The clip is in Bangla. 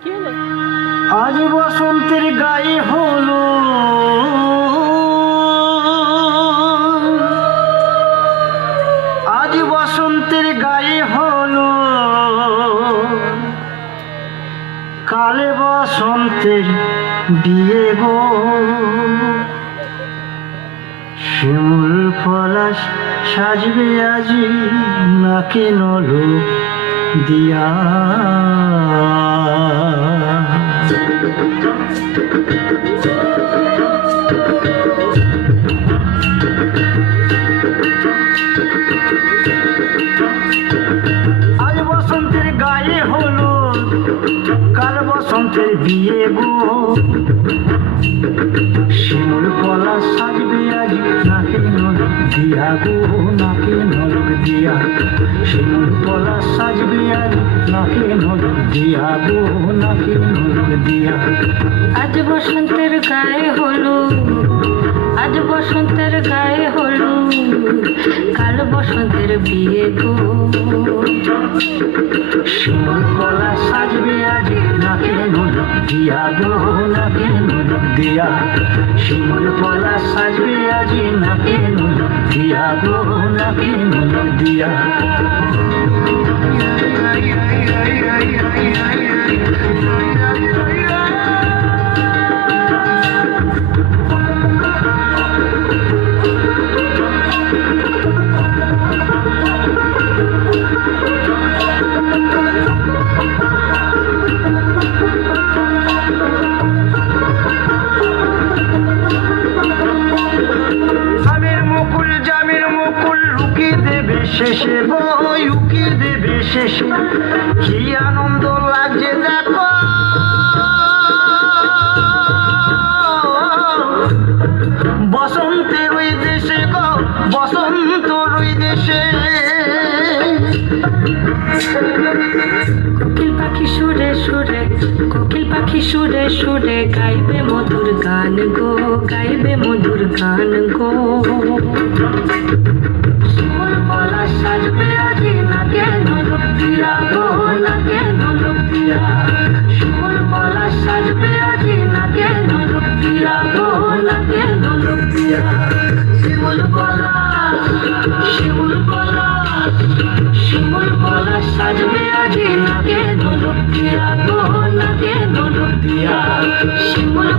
আজ বসন্তের গায়ে হলো আজ বসন্তের গায়ে হলো কালে বসন্তের বিয়ে গো শিমুল পলাশ সাজবে আজি নাকে নলক দিয়া আজ বসন্তের গায়ে হলো কাল বসন্তের বিয়ে গো শিমুল পলাশ সাজবে আজ নাকে নলক দিয়া গো নাকে নলক দিয়া শিমুল পলাশ সাজবে আজ নাকে নলক দিয়া গো নাকে নলক দিয়া আজ বসন্তের গায়ে হলো আজ বসন্তের গায়ে হলো কাল বসন্তের বিয়ে গো শিমুল পলাশ সাজবে আজ নাকে নলক দিয়া গো নাকে নলক দিয়া শিমুল পলাশ সাজবে আজ নাকে নলক দিয়া গো নাকে নলক দিয়া শেষে বই উকি দেবে শেষে কি আনন্দ লাগছে দেখো বসন্তের ওই দেশে গো বসন্ত ওই দেশে কোকিল পাখি সুরে সুরে কোকিল পাখি সুরে সুরে গাইবে মধুর গান গো গাইবে মধুর গান গো শিমুল পলাশ সাজবে আজ নাকে নলক দিয়া গো নাকে নলক দিয়া শিমুল পলাশ সাজবে আজ নাকে নলক দিয়া গো নাকে নলক দিয়া শিমুল পলাশ শিমুল পলাশ শিমুল পলাশ সাজবে আজ নাকে নলক দিয়া গো নাকে নলক দিয়া শিমুল